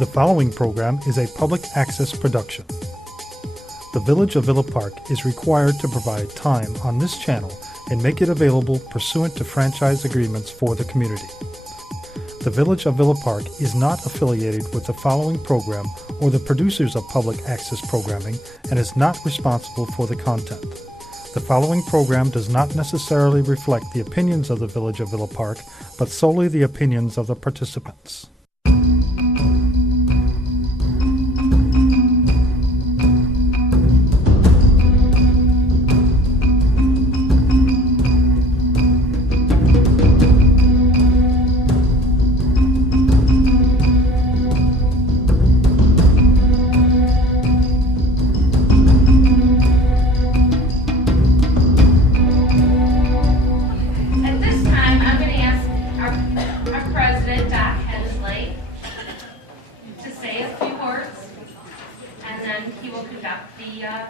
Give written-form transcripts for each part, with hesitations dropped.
The following program is a public access production. The Village of Villa Park is required to provide time on this channel and make it available pursuant to franchise agreements for the community. The Village of Villa Park is not affiliated with the following program or the producers of public access programming and is not responsible for the content. The following program does not necessarily reflect the opinions of the Village of Villa Park, but solely the opinions of the participants.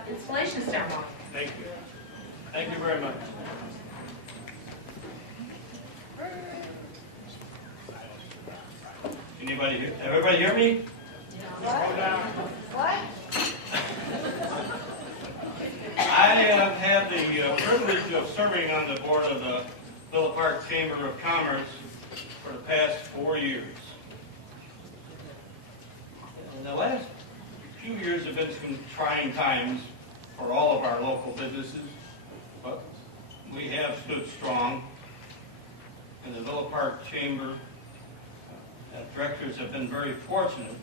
Installation ceremony. Thank you. Thank you very much. Anybody hear? Everybody hear me? What? I have had the privilege of serving on the board of the Villa Park Chamber of Commerce for the past 4 years. And the last few years have been some trying times for all of our local businesses, but we have stood strong. And the Villa Park Chamber directors have been very fortunate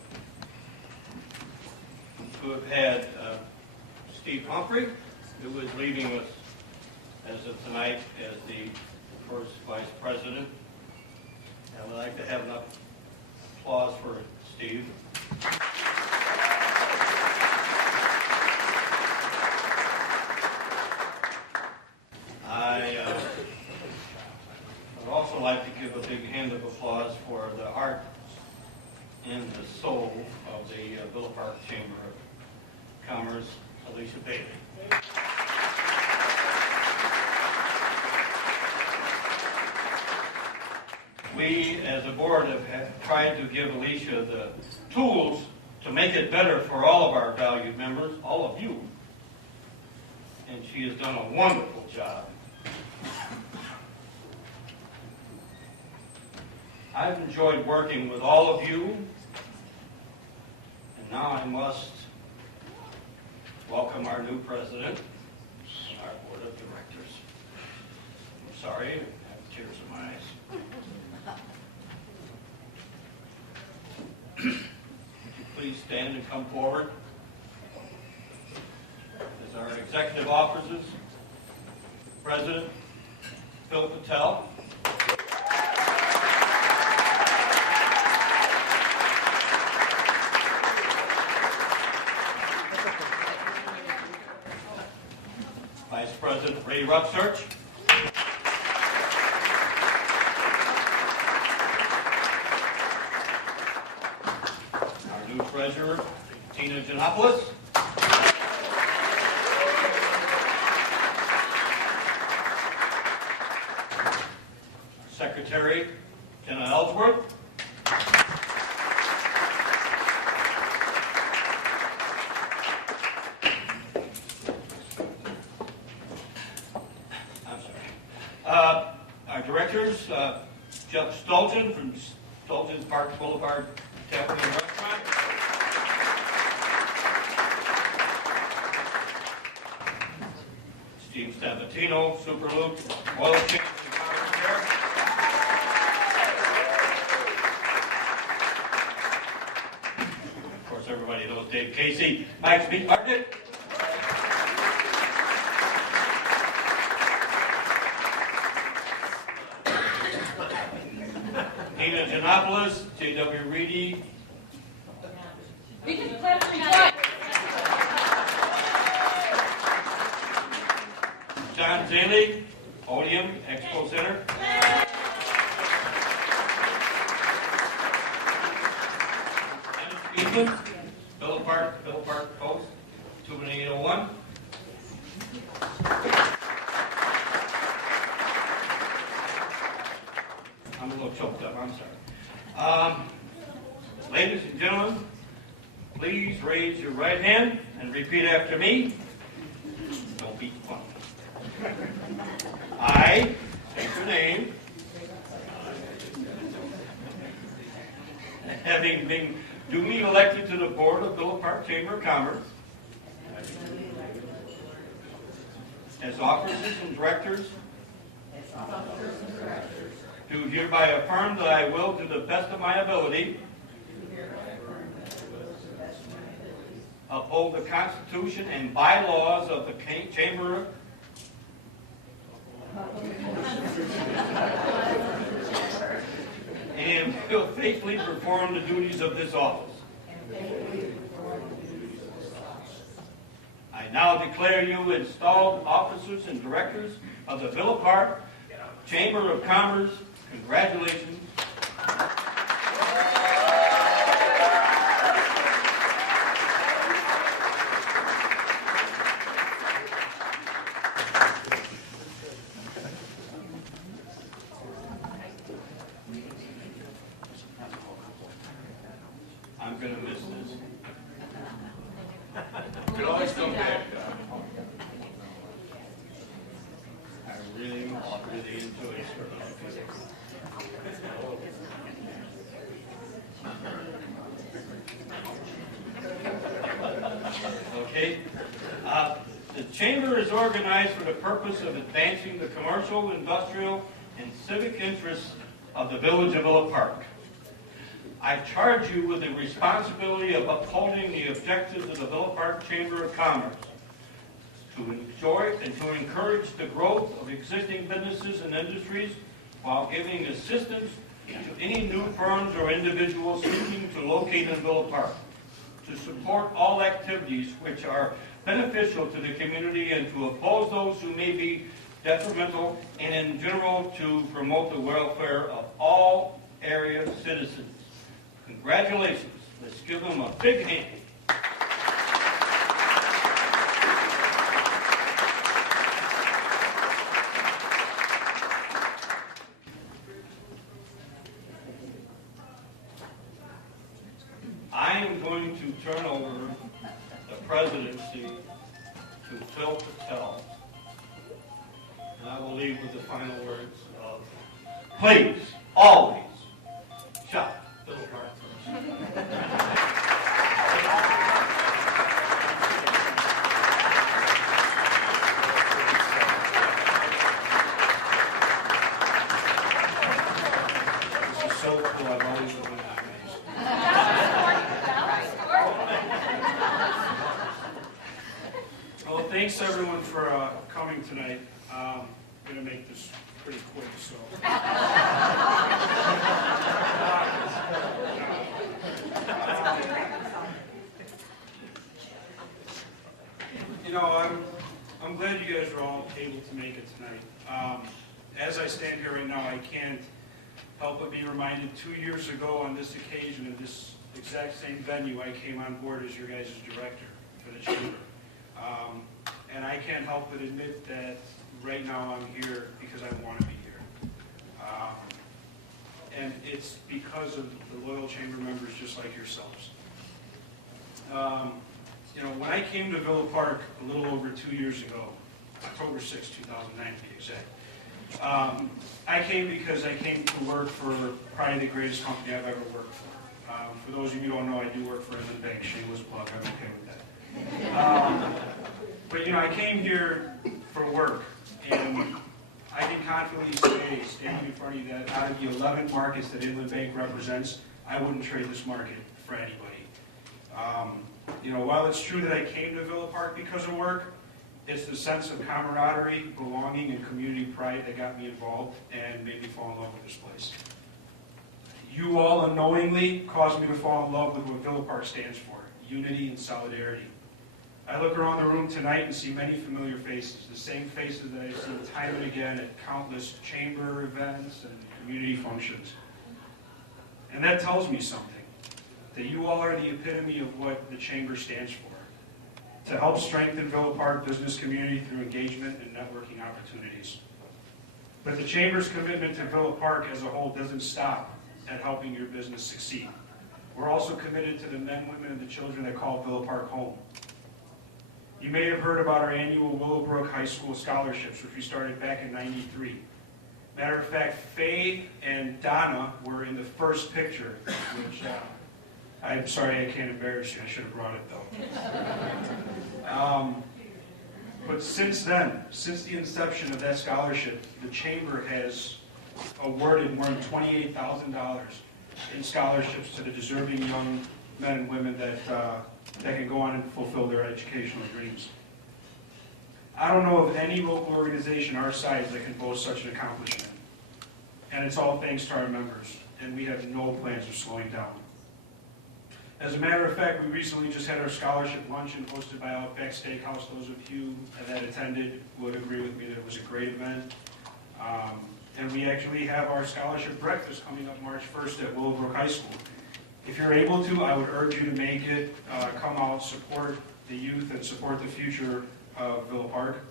to have had Steve Humphrey, who is leaving us as of tonight as the first vice president. And I'd like to have enough applause for Steve. I'd also like to give a big hand of applause for the heart and the soul of the Villa Park Chamber of Commerce, Alicia Bailey. We, as a board, have tried to give Alicia the tools to make it better for all of our valued members, all of you. And she has done a wonderful job. I've enjoyed working with all of you, and now I must welcome our new president and our board of directors. I'm sorry, I have tears in my eyes. Would you please stand and come forward? As our executive officers, President Phil Patel, Vice President Ray Rupsearch, our new treasurer, Tina Giannopoulos, Secretary Jenna Ellsworth, our directors, Jeff Stolgen from Stolgen's Park Boulevard Tavern and Restaurant, Steve Stamatino, Super Luke, Oil Change and Commerce Care, of course everybody knows Dave Casey, Max B. Arnett, Tina Giannopoulos, J.W. Reedy, We can clap for you. John Zaley, Podium, Expo Center, Dennis Beekman, Villa Park Post, 21801. I'm a little choked up, I'm sorry. Ladies and gentlemen, please raise your right hand and repeat after me. Don't be funny. I, state your name, having been duly elected to the board of Villa Park Chamber of Commerce as officers and directors, do hereby affirm that I will, to the best of my ability, uphold the Constitution and bylaws of the Chamber and will faithfully perform the duties of this office. I now declare you installed officers and directors of the Villa Park Chamber of Commerce. Congratulations. I'm going to miss this. You can always come back. I really enjoy it. Okay. The Chamber is organized for the purpose of advancing the commercial, industrial, and civic interests of the village of Villa Park. I charge you with the responsibility of upholding the objectives of the Villa Park Chamber of Commerce, to enjoy and to encourage the growth of existing businesses and industries while giving assistance to any new firms or individuals seeking to locate in Villa Park, to support all activities which are beneficial to the community and to oppose those who may be detrimental, and in general to promote the welfare of all area citizens. Congratulations. Let's give them a big hand. I am going to turn over the presidency to Phil Patel. And I will leave with the final words of, please, always, shop Villa Park first. This is so cool. I've always wanted to. Well, thanks everyone for coming tonight. I'm going to make this pretty quick, so. You know, I'm glad you guys are all able to make it tonight. As I stand here right now, I can't help but be reminded 2 years ago on this occasion, in this exact same venue, I came on board as your guys' director for the chamber. And I can't help but admit that right now I'm here because I want to be here. And it's because of the loyal chamber members just like yourselves. You know, when I came to Villa Park a little over 2 years ago, October 6, 2009 to be exact, I came because I came to work for probably the greatest company I've ever worked for. For those of you who don't know, I do work for Inland Bank. Shameless plug, I'm okay with that. But you know, I came here for work, and I can confidently say, standing in front of you, that out of the 11 markets that Inland Bank represents, I wouldn't trade this market for anybody. You know, while it's true that I came to Villa Park because of work, it's the sense of camaraderie, belonging, and community pride that got me involved and made me fall in love with this place. You all unknowingly caused me to fall in love with what Villa Park stands for: unity and solidarity. I look around the room tonight and see many familiar faces, the same faces that I've seen time and again at countless chamber events and community functions. And that tells me something, that you all are the epitome of what the chamber stands for: to help strengthen Villa Park business community through engagement and networking opportunities. But the chamber's commitment to Villa Park as a whole doesn't stop at helping your business succeed We're also committed to the men, women, and the children that call Villa Park home. You may have heard about our annual Willowbrook High School scholarships, which we started back in '93. Matter of fact, Faye and Donna were in the first picture, which I'm sorry I can't embarrass you. I should have brought it though. But since then, since the inception of that scholarship, the Chamber has awarded more than $28,000 in scholarships to the deserving young men and women that can go on and fulfill their educational dreams. I don't know of any local organization our size that can boast such an accomplishment. And it's all thanks to our members, and we have no plans of slowing down. As a matter of fact, we recently just had our scholarship luncheon hosted by Outback Steakhouse. Those of you that attended would agree with me that it was a great event. And we actually have our scholarship breakfast coming up March 1st at Willowbrook High School. If you're able to, I would urge you to make it, come out, support the youth, and support the future of Villa Park.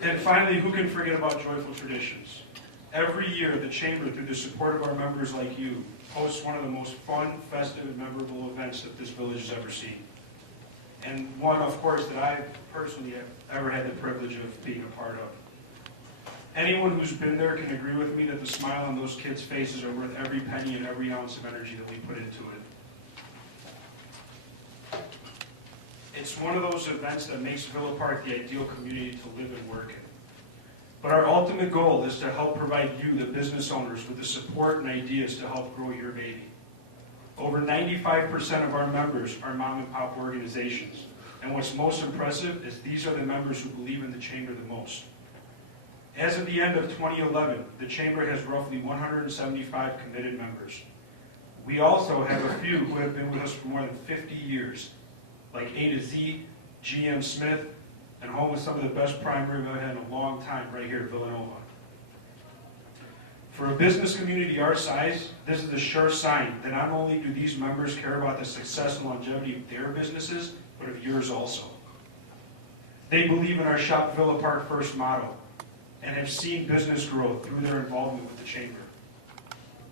And finally, who can forget about joyful traditions? Every year, the Chamber, through the support of our members like you, hosts one of the most fun, festive, and memorable events that this village has ever seen. And one, of course, that I personally have ever had the privilege of being a part of. Anyone who's been there can agree with me that the smile on those kids' faces are worth every penny and every ounce of energy that we put into it. It's one of those events that makes Villa Park the ideal community to live and work in. But our ultimate goal is to help provide you, the business owners, with the support and ideas to help grow your baby. Over 95% of our members are mom and pop organizations. And what's most impressive is these are the members who believe in the Chamber the most. As of the end of 2011, the Chamber has roughly 175 committed members. We also have a few who have been with us for more than 50 years, like A to Z, GM Smith, and home with some of the best primary we've had in a long time right here at Villanova. For a business community our size, this is a sure sign that not only do these members care about the success and longevity of their businesses, but of yours also. They believe in our Shop Villa Park First motto and have seen business growth through their involvement with the Chamber.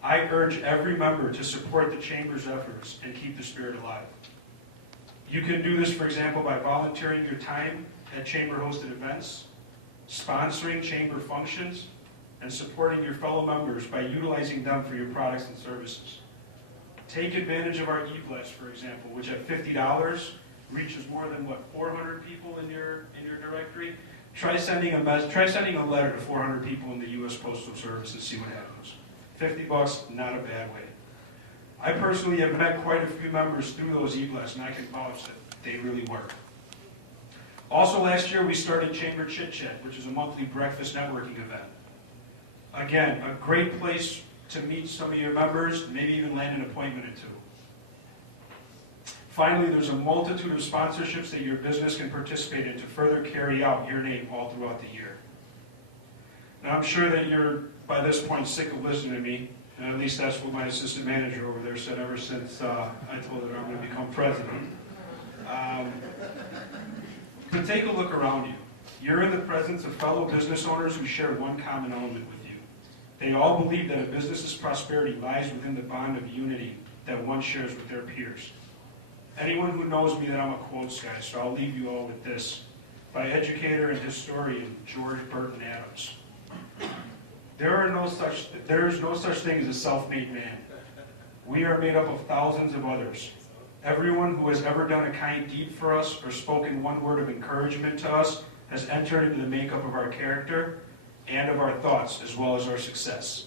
I urge every member to support the Chamber's efforts and keep the spirit alive. You can do this, for example, by volunteering your time at Chamber-hosted events, sponsoring Chamber functions, and supporting your fellow members by utilizing them for your products and services. Take advantage of our e-blast, for example, which at $50 reaches more than, 400 people in your directory? Try sending a letter to 400 people in the U.S. Postal Service and see what happens. $50, not a bad way. I personally have met quite a few members through those e-blasts, and I can vouch that they really work. Also last year, we started Chamber Chit Chat, which is a monthly breakfast networking event. Again, a great place to meet some of your members, maybe even land an appointment or two. Finally, there's a multitude of sponsorships that your business can participate in to further carry out your name all throughout the year. Now, I'm sure that you're, by this point, sick of listening to me, and at least that's what my assistant manager over there said ever since I told her I'm going to become president. But take a look around you. You're in the presence of fellow business owners who share one common element with you. They all believe that a business's prosperity lies within the bond of unity that one shares with their peers. Anyone who knows me that I'm a quotes guy, so I'll leave you all with this, by educator and historian George Burton Adams. There is no such thing as a self-made man. We are made up of thousands of others. Everyone who has ever done a kind deed for us or spoken one word of encouragement to us has entered into the makeup of our character and of our thoughts, as well as our success.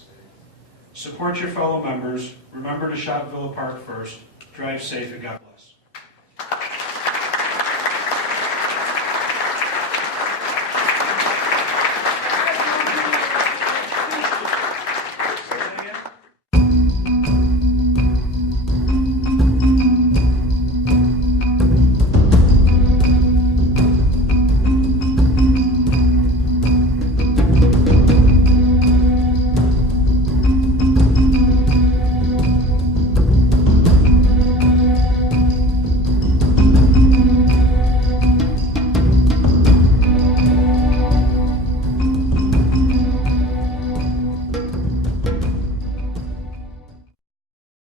Support your fellow members. Remember to shop Villa Park first. Drive safe and God bless.